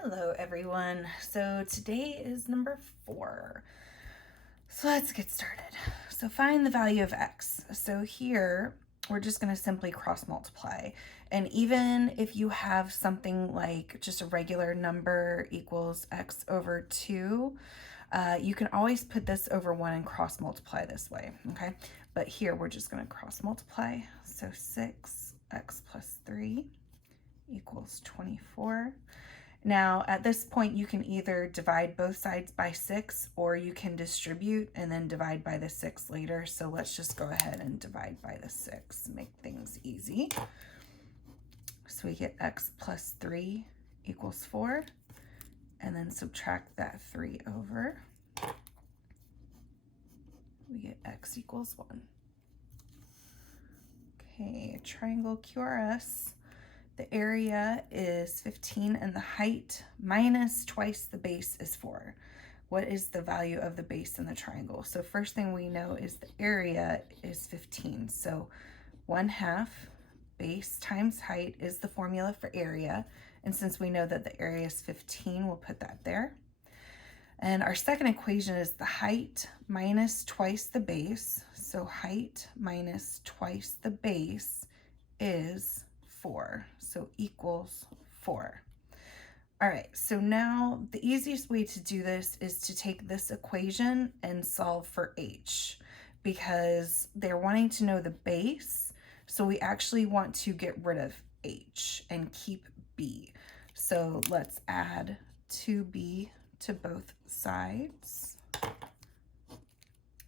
Hello everyone. So today is number 4. So let's get started. So find the value of x. So here we're just going to simply cross multiply. And even if you have something like just a regular number equals x over 2, you can always put this over 1 and cross multiply this way, okay? But here we're just going to cross multiply. So 6x plus 3 equals 24. Now, at this point, you can either divide both sides by 6 or you can distribute and then divide by the 6 later. So let's just go ahead and divide by the 6, make things easy. So we get x plus 3 equals 4, and then subtract that 3 over. We get x equals 1. Okay, triangle QRS. The area is 15 and the height minus twice the base is 4. What is the value of the base in the triangle? So first thing we know is the area is 15. So 1/2 base times height is the formula for area. And since we know that the area is 15, we'll put that there. And our second equation is the height minus twice the base. So height minus twice the base is 4, so equals 4. All right, so now the easiest way to do this is to take this equation and solve for h, because they're wanting to know the base, so we actually want to get rid of h and keep b. So let's add 2b to both sides.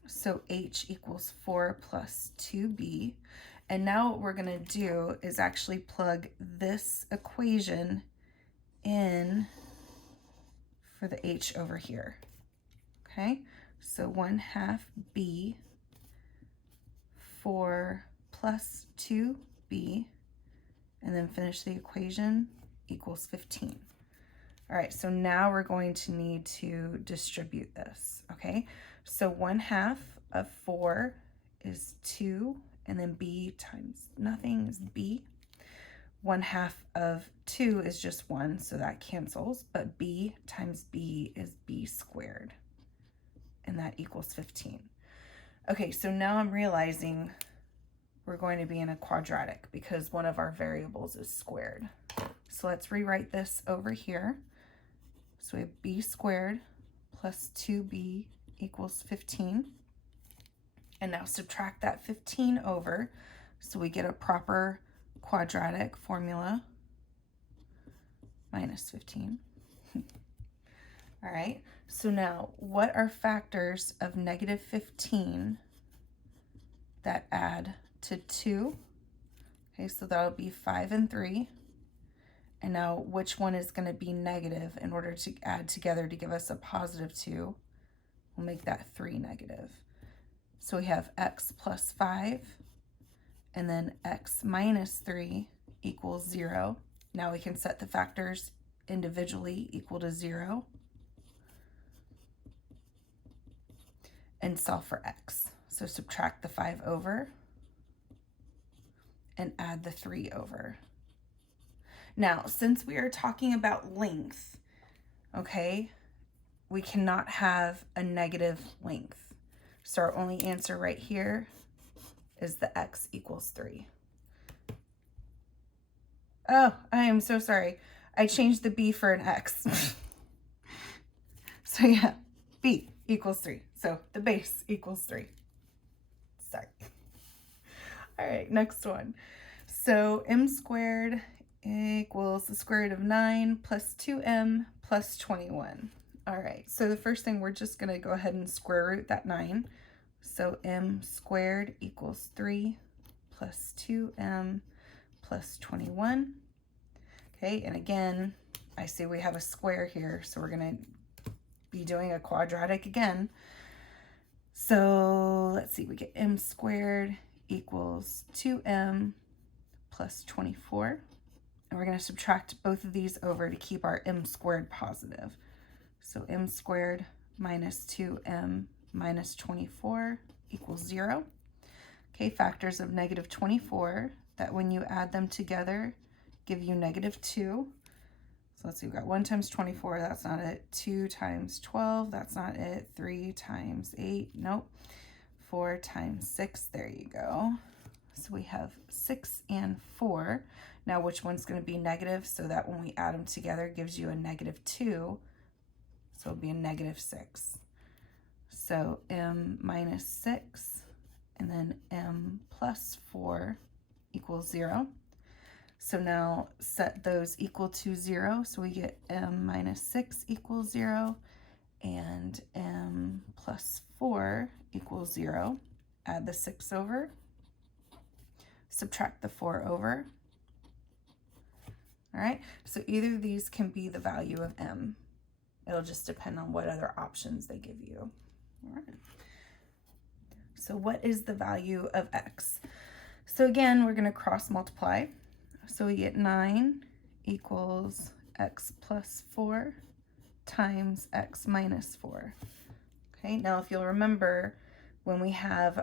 So h equals 4 plus 2b. And now what we're going to do is actually plug this equation in for the h over here. Okay, so 1/2 b, 4 plus 2b, and then finish the equation equals 15. All right, so now we're going to need to distribute this, okay? So 1/2 of 4 is 2, and then b times nothing is b. 1/2 of 2 is just 1, so that cancels, but b times b is b squared, and that equals 15. Okay, so now I'm realizing we're going to be in a quadratic because one of our variables is squared. So let's rewrite this over here. So we have b squared plus 2b equals 15. And now subtract that 15 over, so we get a proper quadratic formula, minus 15. All right, so now what are factors of negative 15 that add to 2? Okay, so that'll be 5 and 3. And now which one is going to be negative in order to add together to give us a positive 2? We'll make that 3 negative. So we have x plus 5, and then x minus 3 equals 0. Now we can set the factors individually equal to 0 and solve for x. So subtract the 5 over and add the 3 over. Now, since we are talking about length, okay, we cannot have a negative length. So our only answer right here is the x equals 3. Oh, I am so sorry. I changed the b for an x. So yeah, b equals 3. So the base equals 3. Sorry. All right, next one. So m squared equals the square root of 9 plus 2m plus 21. All right, so the first thing, we're just going to go ahead and square root that 9. So m squared equals 3 plus 2m plus 21. Okay, and again, I see we have a square here, so we're going to be doing a quadratic again. So let's see, we get m squared equals 2m plus 24. And we're going to subtract both of these over to keep our m squared positive. So m squared minus 2m minus 24 equals 0. Okay, factors of negative 24, that when you add them together give you negative 2. So let's see, we've got 1 times 24, that's not it. 2 times 12, that's not it. 3 times 8, nope. 4 times 6, there you go. So we have 6 and 4. Now which one's going to be negative, so that when we add them together gives you a -2. So it'll be a -6. So m minus 6 and then m plus 4 equals 0. So now set those equal to 0. So we get m minus 6 equals 0 and m plus 4 equals 0. Add the 6 over. Subtract the 4 over. All right, so either of these can be the value of m. It'll just depend on what other options they give you. All right. So what is the value of x? So again, we're going to cross multiply. So we get 9 equals x plus 4 times x minus 4. Okay, now if you'll remember, when we have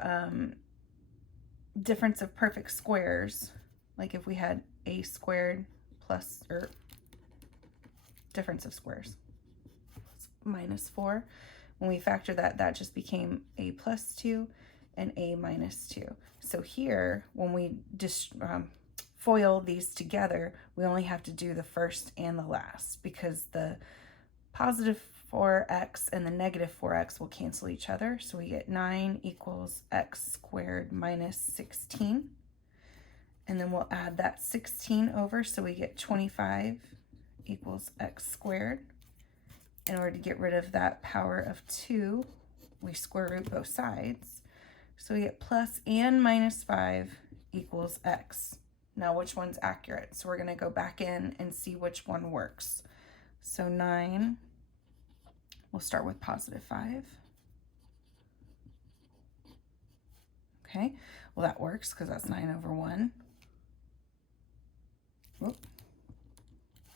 difference of perfect squares, like if we had a squared plus, or difference of squares, minus 4, when we factor that, that just became a plus 2 and a minus 2. So here, when we just FOIL these together, we only have to do the first and the last, because the positive 4x and the negative 4x will cancel each other. So we get 9 equals x squared minus 16. And then we'll add that 16 over, so we get 25 equals x squared. In order to get rid of that power of 2, we square root both sides. So we get plus and minus 5 equals x. Now which one's accurate? So we're going to go back in and see which one works. So 9, we'll start with positive 5. Okay, well that works because that's 9 over 1. Whoop,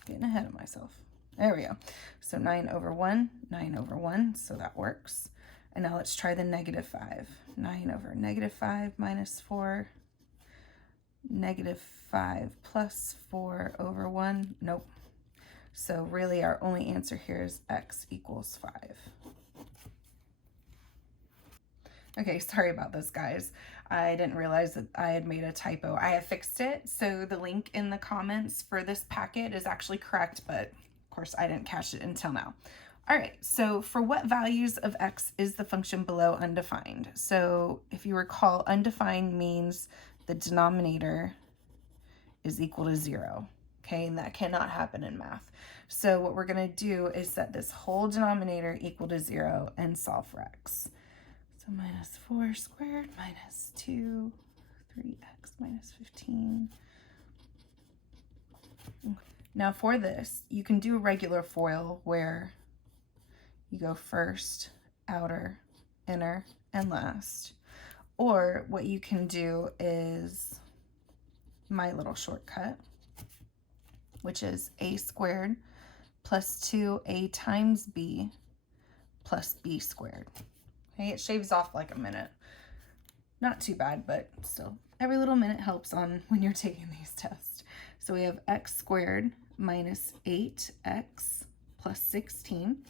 getting ahead of myself. There we go. So 9 over 1, 9 over 1, so that works. And now let's try the negative 5. 9 over negative 5 minus 4. Negative 5 plus 4 over 1. Nope. So really our only answer here is x equals 5. Okay, sorry about this, guys. I didn't realize that I had made a typo. I have fixed it, so the link in the comments for this packet is actually correct, but of course I didn't catch it until now. All right, so for what values of x is the function below undefined? So if you recall, undefined means the denominator is equal to 0, okay? And that cannot happen in math. So what we're gonna do is set this whole denominator equal to 0 and solve for x. So minus 4 squared minus 2, 3x minus 15. Now for this, you can do a regular FOIL where you go first, outer, inner, and last. Or what you can do is my little shortcut, which is a squared plus 2a times b plus b squared. Okay, it shaves off like a minute. Not too bad, but still, every little minute helps on when you're taking these tests. So we have x squared minus 8x plus 16.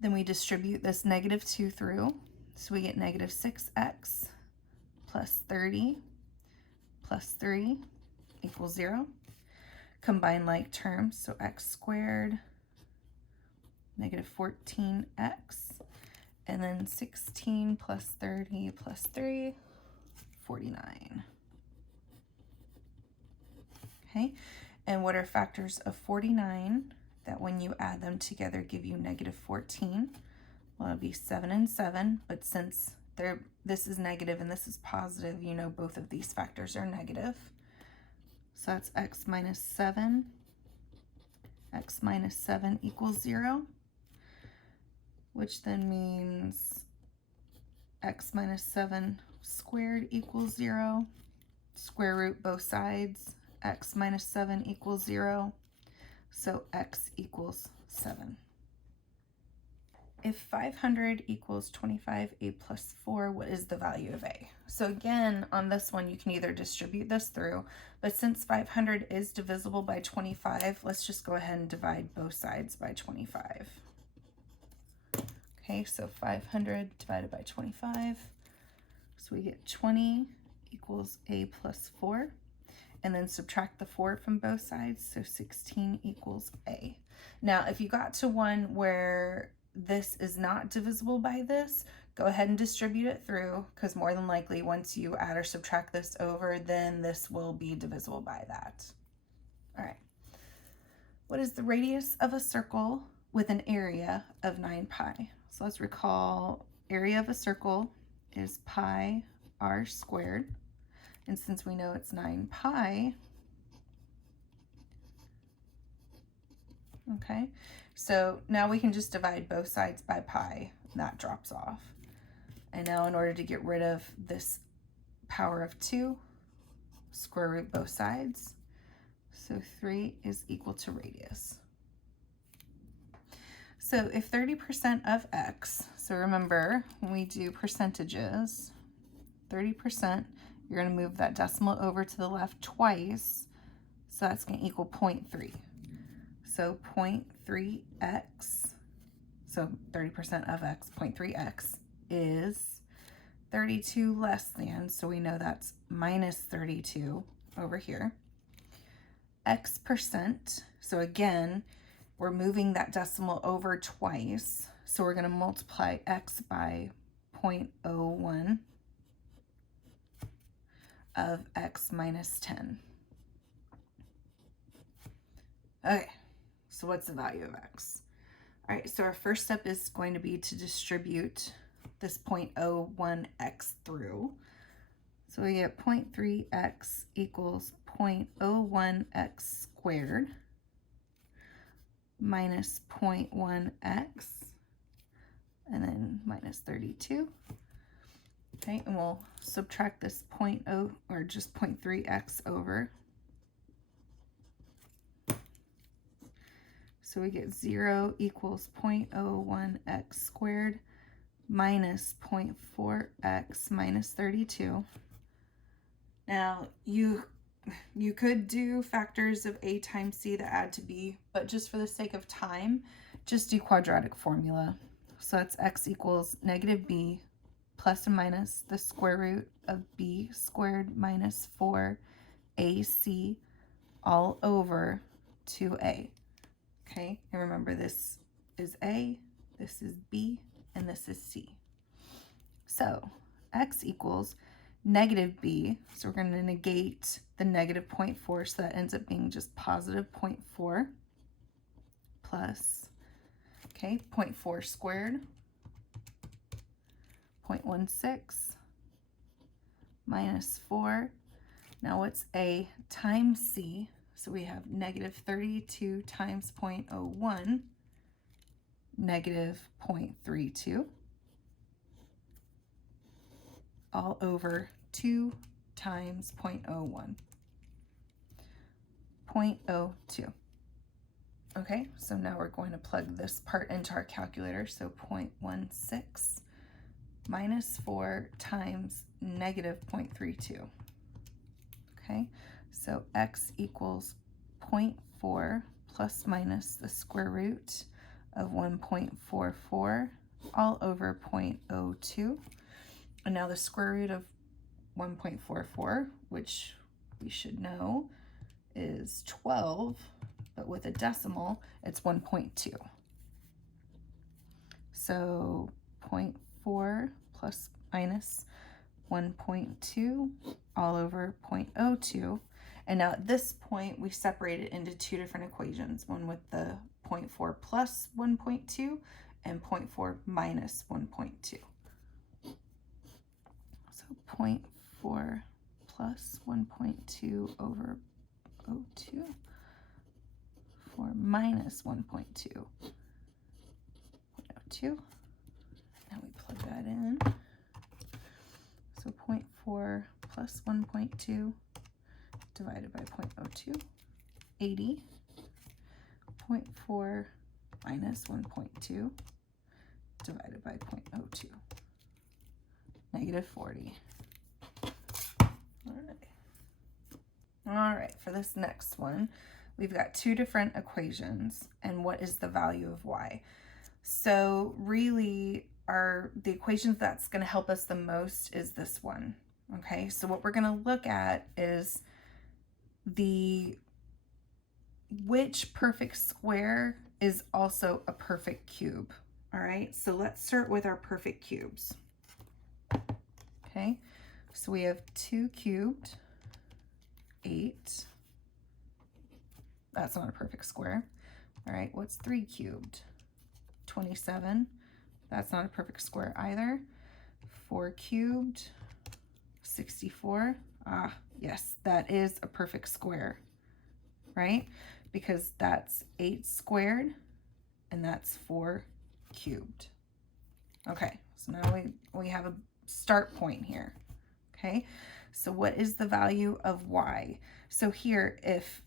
Then we distribute this negative 2 through, so we get negative 6x plus 30 plus 3 equals 0. Combine like terms, so x squared, negative 14x, and then 16 plus 30 plus 3, 49. Okay, and what are factors of 49 that when you add them together give you negative 14? Well, it'll be 7 and 7, but since this is negative and this is positive, you know both of these factors are negative. So that's x minus 7. X minus 7 equals 0, which then means x minus 7 squared equals 0. Square root both sides. X minus 7 equals 0. So x equals 7. if 500 equals 25a plus 4, what is the value of a? So again, on this one, you can either distribute this through, but since 500 is divisible by 25, let's just go ahead and divide both sides by 25. Okay, so 500 divided by 25, so we get 20 equals a plus 4, and then subtract the 4 from both sides, so 16 equals a. Now, if you got to one where this is not divisible by this, go ahead and distribute it through, because more than likely once you add or subtract this over, then this will be divisible by that. All right. What is the radius of a circle with an area of 9 pi? So let's recall area of a circle is pi r squared. And since we know it's 9 pi, okay, so now we can just divide both sides by pi. That drops off. And now in order to get rid of this power of 2, square root both sides. So 3 is equal to radius. So if 30% of x, so remember when we do percentages, 30%, you're going to move that decimal over to the left twice. So that's going to equal 0.3. So 0.3x, so 30% of x, 0.3x is 32 less than, so we know that's minus 32 over here. X percent, so again, we're moving that decimal over twice, so we're going to multiply x by 0.01 of x minus 10. Okay. So what's the value of x? All right, so our first step is going to be to distribute this 0.01x through. So we get 0.3x equals 0.01x squared minus 0.1x, and then minus 32. Okay, and we'll subtract this 0.0 or just 0.3x over. So we get 0 equals 0.01x squared minus 0.4x minus 32. Now, you could do factors of a times c that add to b, but just for the sake of time, just do quadratic formula. So that's x equals negative b plus or minus the square root of b squared minus 4ac all over 2a. Okay, and remember this is A, this is B, and this is C. So x equals negative B, so we're going to negate the negative 0.4, so that ends up being just positive 0.4 plus, okay, 0.4 squared, 0.16 minus 4. Now what's A times C? So we have negative 32 times 0.01, negative 0.32, all over 2 times 0.01, 0.02. Okay, so now we're going to plug this part into our calculator. So 0.16 minus 4 times negative 0.32. Okay, so x equals 0.4 plus minus the square root of 1.44 all over 0.02. And now the square root of 1.44, which we should know is 12, but with a decimal, it's 1.2. So 0.4 plus minus 1.2 all over 0.02. And now at this point, we separate it into two different equations, one with the 0.4 plus 1.2 and 0.4 minus 1.2. So 0.4 plus 1.2 over 0.02, 4 minus 1.2, 0.02. Now we plug that in. So 0.4 plus 1.2 divided by 0.02, 80. 0.4 minus 1.2 divided by 0.02. Negative 40. All right, for this next one, we've got two different equations, and what is the value of y? So really, the equation that's going to help us the most is this one. Okay, so what we're going to look at is which perfect square is also a perfect cube. All right, so let's start with our perfect cubes. Okay, so we have 2 cubed, 8. That's not a perfect square. All right, what's 3 cubed? 27. That's not a perfect square either. 4 cubed, 64. Ah, yes, that is a perfect square, right? Because that's 8 squared and that's 4 cubed. Okay, so now we have a start point here. Okay, so what is the value of y? So here, if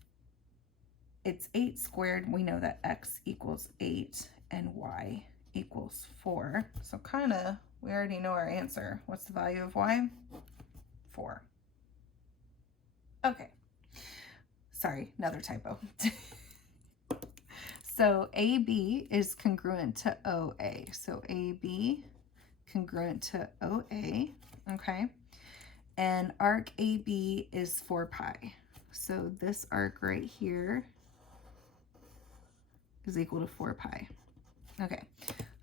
it's 8 squared, we know that x equals 8 and y equals 4. So kind of, we already know our answer. What's the value of y? 4. Okay. Sorry, another typo. So AB is congruent to OA. So AB congruent to OA, okay? And arc AB is 4 pi. So this arc right here is equal to 4 pi. Okay,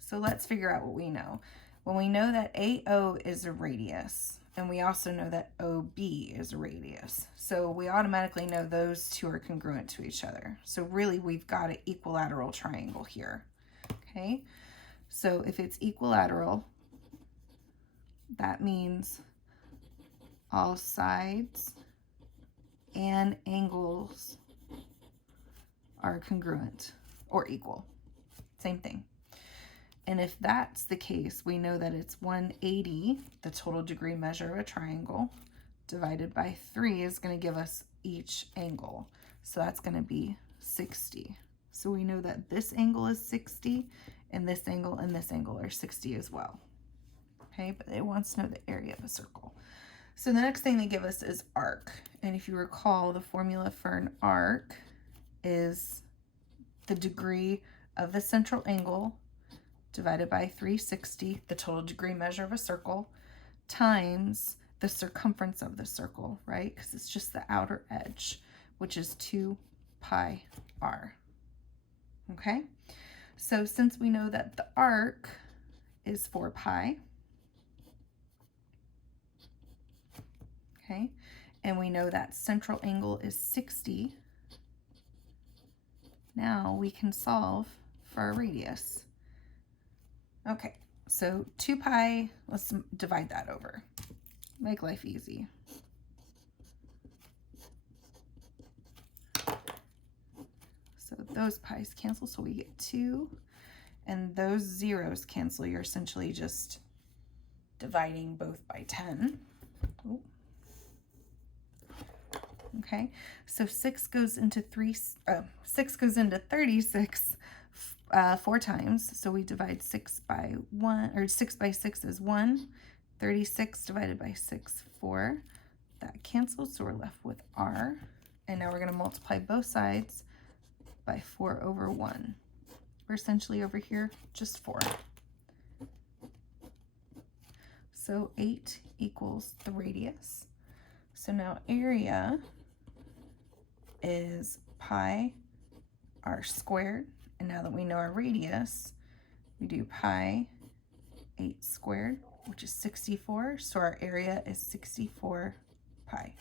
so let's figure out what we know. Well, we know that AO is a radius, and we also know that OB is a radius. So we automatically know those two are congruent to each other. So really, we've got an equilateral triangle here, okay? So if it's equilateral, that means all sides and angles are congruent or equal. Same thing. And if that's the case, we know that it's 180, the total degree measure of a triangle, divided by 3 is going to give us each angle. So that's going to be 60. So we know that this angle is 60, and this angle are 60 as well. Okay, but it wants to know the area of a circle. So the next thing they give us is arc. And if you recall, the formula for an arc is the degree of the central angle divided by 360, the total degree measure of a circle, times the circumference of the circle, right? Because it's just the outer edge, which is 2 pi r. Okay, so since we know that the arc is 4 pi, okay, and we know that central angle is 60, now we can solve for our radius. Okay, so 2 pi, let's divide that over. Make life easy. So those pi's cancel, so we get 2, and those zeros cancel. You're essentially just dividing both by 10. Ooh. Okay, so 6 goes into 36 4 times, so we divide 6 by 1, or 6 by 6 is 1. 36 divided by 6, 4. That cancels, so we're left with r. And now we're going to multiply both sides by 4 over 1. We're essentially over here just 4. So 8 equals the radius. So now area is pi r squared. And now that we know our radius, we do pi 8 squared, which is 64. So our area is 64 pi.